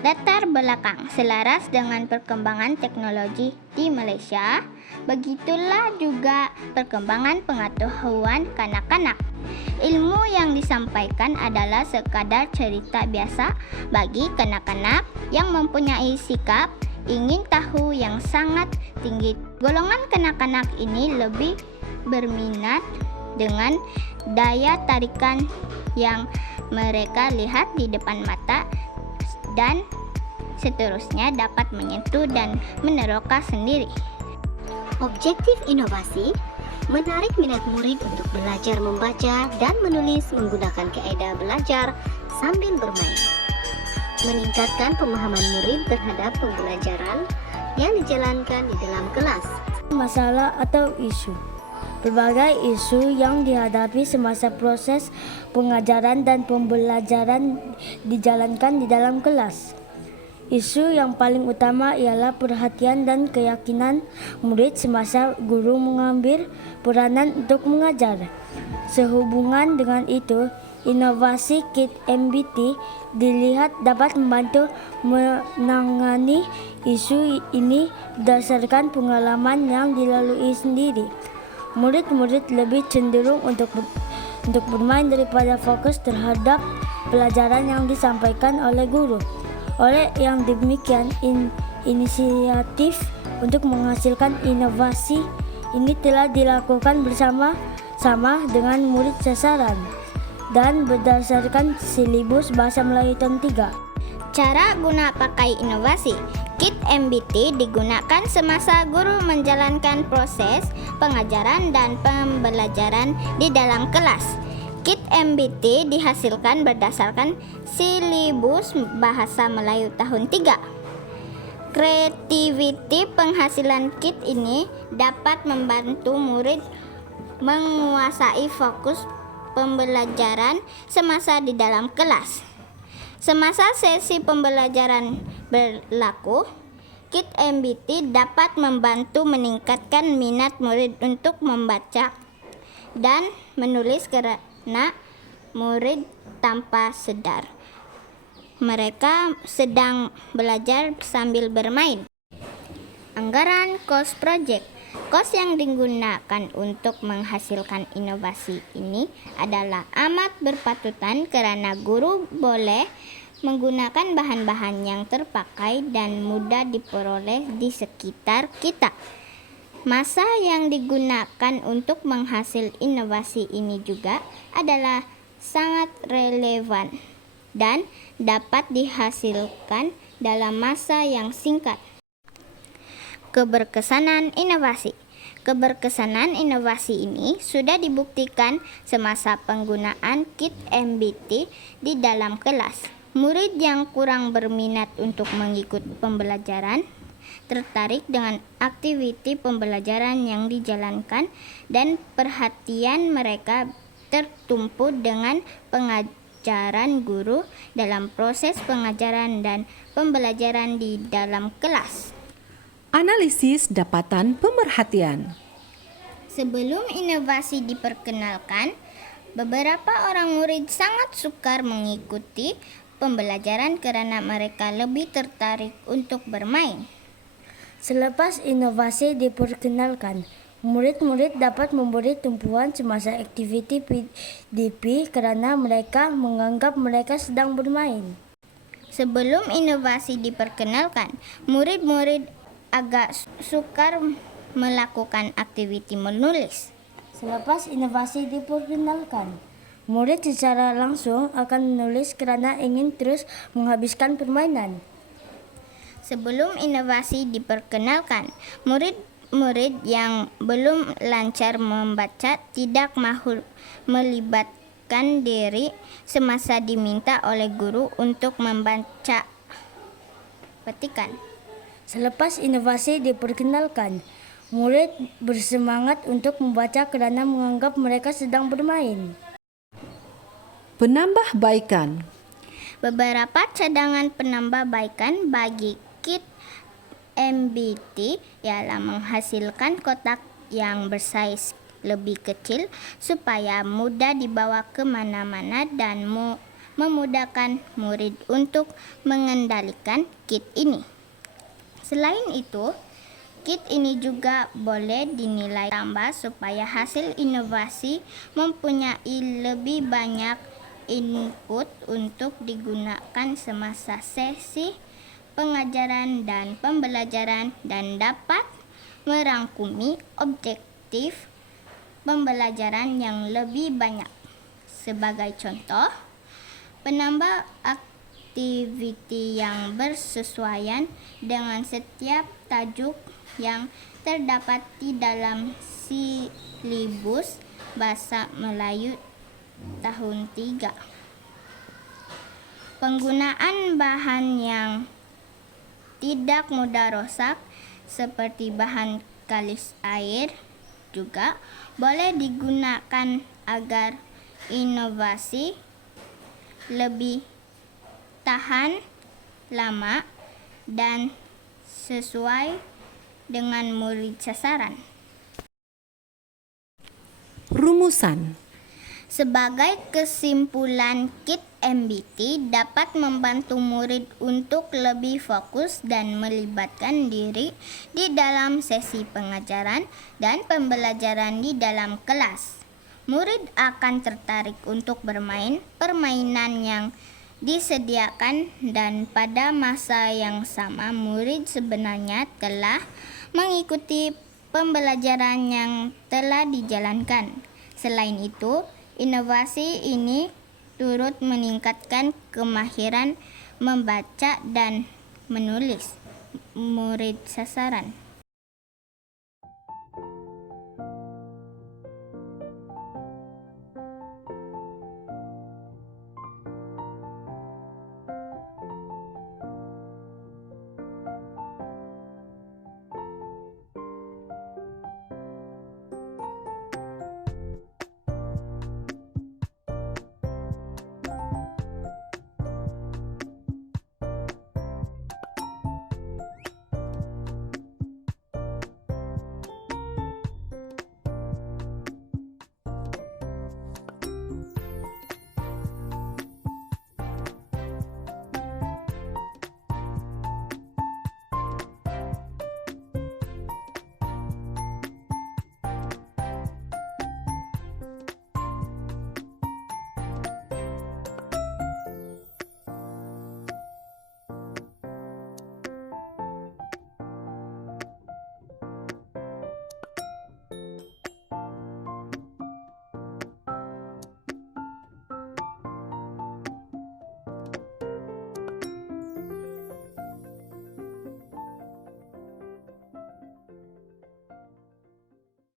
Latar belakang selaras dengan perkembangan teknologi di Malaysia, begitulah juga perkembangan pengetahuan kanak-kanak. Ilmu yang disampaikan adalah sekadar cerita biasa bagi kanak-kanak yang mempunyai sikap ingin tahu yang sangat tinggi. Golongan kanak-kanak ini lebih berminat dengan daya tarikan yang mereka lihat di depan mata dan seterusnya dapat menyentuh dan meneroka sendiri. Objektif inovasi menarik minat murid untuk belajar membaca dan menulis menggunakan kaedah belajar sambil bermain. Meningkatkan pemahaman murid terhadap pembelajaran yang dijalankan di dalam kelas. Masalah atau isu. Berbagai isu yang dihadapi semasa proses pengajaran dan pembelajaran dijalankan di dalam kelas. Isu yang paling utama ialah perhatian dan keyakinan murid semasa guru mengambil peranan untuk mengajar. Sehubungan dengan itu, inovasi KIT MBT dilihat dapat membantu menangani isu ini berdasarkan pengalaman yang dilalui sendiri. Murid-murid lebih cenderung untuk bermain daripada fokus terhadap pelajaran yang disampaikan oleh guru. Oleh yang demikian, inisiatif untuk menghasilkan inovasi ini telah dilakukan bersama-sama dengan murid sasaran dan berdasarkan silibus Bahasa Melayu Tahun 3. Cara guna pakai inovasi. KIT MBT digunakan semasa guru menjalankan proses pengajaran dan pembelajaran di dalam kelas. KIT MBT dihasilkan berdasarkan silibus Bahasa Melayu Tahun 3. Kreativiti penghasilan KIT ini dapat membantu murid menguasai fokus pembelajaran semasa di dalam kelas. Semasa sesi pembelajaran berlaku, KIT MBT dapat membantu meningkatkan minat murid untuk membaca dan menulis karena murid tanpa sadar mereka sedang belajar sambil bermain. Anggaran cost project. Kos yang digunakan untuk menghasilkan inovasi ini adalah amat berpatutan karena guru boleh menggunakan bahan-bahan yang terpakai dan mudah diperoleh di sekitar kita. Masa yang digunakan untuk menghasil inovasi ini juga adalah sangat relevan dan dapat dihasilkan dalam masa yang singkat. Keberkesanan inovasi. Keberkesanan inovasi ini sudah dibuktikan semasa penggunaan KIT MBT di dalam kelas. Murid yang kurang berminat untuk mengikuti pembelajaran tertarik dengan aktiviti pembelajaran yang dijalankan dan perhatian mereka tertumpu dengan pengajaran guru dalam proses pengajaran dan pembelajaran di dalam kelas. Analisis dapatan pemerhatian. Sebelum inovasi diperkenalkan, beberapa orang murid sangat sukar mengikuti pembelajaran karena mereka lebih tertarik untuk bermain. Selepas inovasi diperkenalkan, murid-murid dapat memberi tumpuan semasa aktiviti PDP karena mereka menganggap mereka sedang bermain. Sebelum inovasi diperkenalkan, murid-murid agak sukar melakukan aktiviti menulis. Selepas inovasi diperkenalkan, murid secara langsung akan menulis karena ingin terus menghabiskan permainan. Sebelum inovasi diperkenalkan, murid-murid yang belum lancar membaca tidak mahu melibatkan diri semasa diminta oleh guru untuk membaca petikan. Selepas inovasi diperkenalkan, murid bersemangat untuk membaca karena menganggap mereka sedang bermain. Penambahbaikan. Beberapa cadangan penambahbaikan bagi KIT MBT ialah menghasilkan kotak yang bersaiz lebih kecil supaya mudah dibawa ke mana-mana dan memudahkan murid untuk mengendalikan kit ini. Selain itu, kit ini juga boleh dinilai tambah supaya hasil inovasi mempunyai lebih banyak input untuk digunakan semasa sesi pengajaran dan pembelajaran dan dapat merangkumi objektif pembelajaran yang lebih banyak. Sebagai contoh, penambah aktiviti yang bersesuaian dengan setiap tajuk yang terdapat di dalam silibus Bahasa Melayu tahun 3. Penggunaan bahan yang tidak mudah rosak seperti bahan kalis air juga boleh digunakan agar inovasi lebih tahan lama dan sesuai dengan murid sasaran. Rumusan. Sebagai kesimpulan, kit MBT dapat membantu murid untuk lebih fokus dan melibatkan diri di dalam sesi pengajaran dan pembelajaran di dalam kelas. Murid akan tertarik untuk bermain permainan yang disediakan dan pada masa yang sama murid sebenarnya telah mengikuti pembelajaran yang telah dijalankan. Selain itu, inovasi ini turut meningkatkan kemahiran membaca dan menulis murid sasaran.